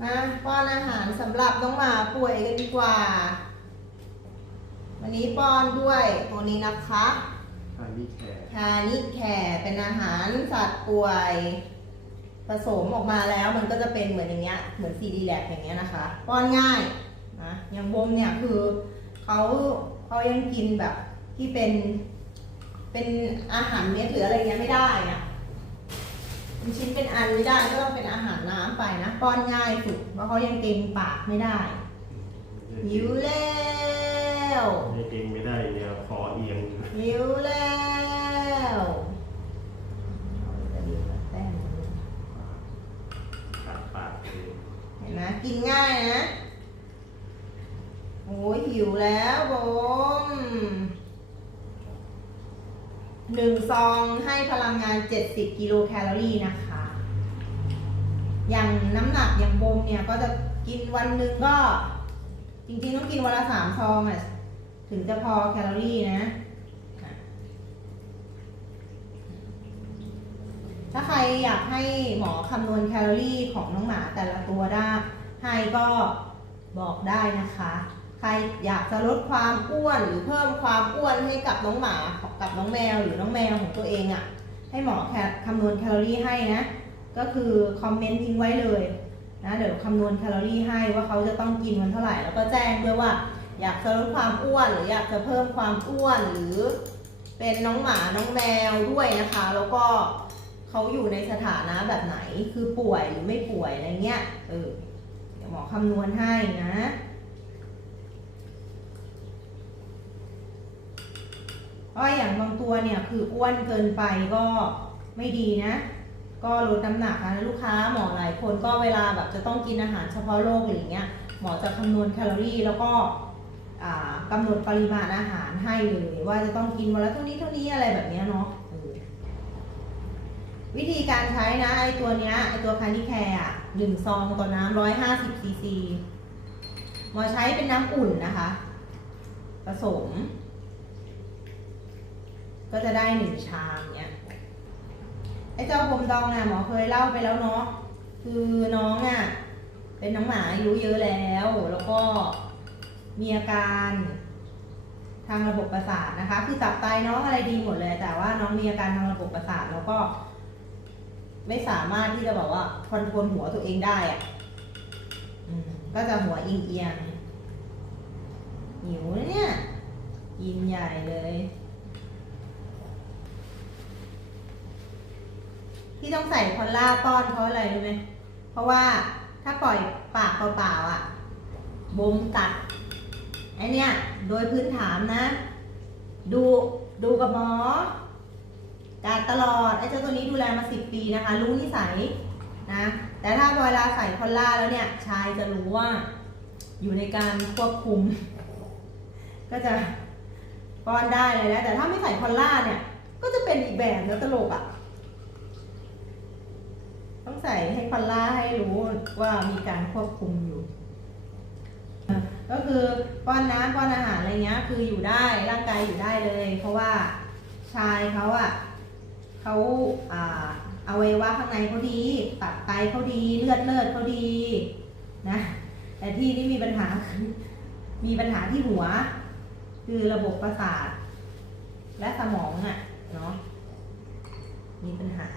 มาป้อนอาหารสำหรับน้องหมาป่วยกันดีกว่า วันนี้ป้อนด้วยตัวนี้นะคะอันนี้แขกคานิแคร์เป็นอาหารสัตว์ป่วย ผสมออกมาแล้วมันก็จะเป็นเหมือนอย่างเงี้ยเหมือนซีดีแลกอย่างเงี้ยนะคะ ป้อนง่ายนะอย่างบมเนี่ยคือเขาเขายังกินแบบที่เป็น เป็นอาหารเม็ดหรืออะไรเงี้ยไม่ได้นะ เป็นชิ้นเป็นอันไม่ได้ก็ต้องเป็นอาหารน้ำไปนะป้อนง่ายสุดเพราะเขายังเต็มปากไม่ได้หิวแล้วไม่เองไม่ได้เนี่ยคอเอียงอยู่หิวแล้วเอาจะดีมาแต้มกัดปากเลยเห็นไหมกินง่ายนะ โอ้ยหิวแล้วบม หนึ่งซองให้พลังงาน 70 กิโลแคลอรี่นะคะ อย่างน้ำหนักอย่างบมเนี่ยก็จะกินวันหนึ่งก็ จริงๆต้องกินวันละสามซองอะถึงจะพอแคลอรี่นะ ถ้าใครอยากให้หมอคำนวณแคลอรี่ของน้องหมาแต่ละตัวได้ให้ก็บอกได้นะคะ ใครอยากจะลดความอ้วนหรือเพิ่มความอ้วนให้กับน้องหมากับน้องแมวหรือน้องแมวของตัวเองอะ่ะ ให้หมอแคคำนวณแคลอรี่ให้นะ ก็คือคอมเมนต์ทิ้งไว้เลยนะเดี๋ยวคำนวณแคลอรี่ให้ว่าเขาจะต้องกินวันเท่าไหร่แล้วก็แจ้งด้วยว่า อยากจะลดความอ้วนหรืออยากจะเพิ่มความอ้วนหรือ เป็นน้องหมาน้องแมวด้วยนะคะ แล้วก็เขาอยู่ในสถานะแบบไหนคือป่วยหรือไม่ป่วยอะไรเงี้ยเออเดี๋ยวหมอคำนวณให้นะ เพราะอย่างบางตัวเนี่ยคืออ้วนเกินไปก็ไม่ดีนะ ก็ลดน้ำหนักนะลูกค้าหมอหลายคนก็เวลาแบบจะต้องกินอาหารเฉพาะโรคหรืออย่างเงี้ยหมอจะคำนวณแคลอรี่แล้วก็อ่ากำหนดปริมาณอาหารให้เลยว่าจะต้องกินวันละเท่านี้เท่านี้อะไรแบบเนี้ยเนาะวิธีการใช้นะไอตัวเนี้ยไอตัวคานิแคร์อะหนึ่งซองต่อน้ำร้อยห้าสิบซีซีหมอใช้เป็นน้ำอุ่นนะคะ ผสม ก็จะได้หนึ่งชามเนี้ยไอ้เจ้าพรมดองน่ะหมอเคยเล่าไปแล้วเนาะคือน้องอะเป็นน้องหมาอายุเยอะแล้ว แล้วก็มีอาการทางระบบประสาทนะคะ คือตับไตน้องอะไรดีหมดเลย แต่ว่าน้องมีอาการทางระบบประสาทแล้วก็ ไม่สามารถที่จะแบบว่าคอนโทรลหัวตัวเองได้อะก็จะหัวเอียงๆหิวเนี่ยกินใหญ่เลย ที่ต้องใส่คอลล่าป้อนเพราะอะไรรู้ไหมเพราะว่าถ้าปล่อยปากเปล่าๆอะบมกัดไอเนี้ยโดยพื้นฐานนะ ดูดูกับหมอกัดตลอดไอเจ้าตัวนี้ดูแลมาสิบปีนะคะ รู้นิสัยนะแต่ถ้าเวลาใส่คอลล่าแล้วเนี่ยชายจะรู้ว่าอยู่ในการควบคุม ก็จะป้อนได้เลยนะแต่ถ้าไม่ใส่คอลล่าเนี่ย ก็จะเป็นอีกแบบแล้วตลกอะ ต้องใส่ให้คอลล่าให้รู้ว่ามีการควบคุมอยู่ ก็คือป้อนน้ำป้อนอาหารอะไรเงี้ย คืออยู่ได้ร่างกายอยู่ได้เลย เพราะว่าชายเขาอะเขาอ่าเอาไว้ว่าข้างในเขาดีตับไตเขาดีเลือดเลือดเขาดีนะแต่ที่นี่มีปัญหาคือมีปัญหาที่หัว คือระบบประสาท และสมองอะเนาะมีปัญหา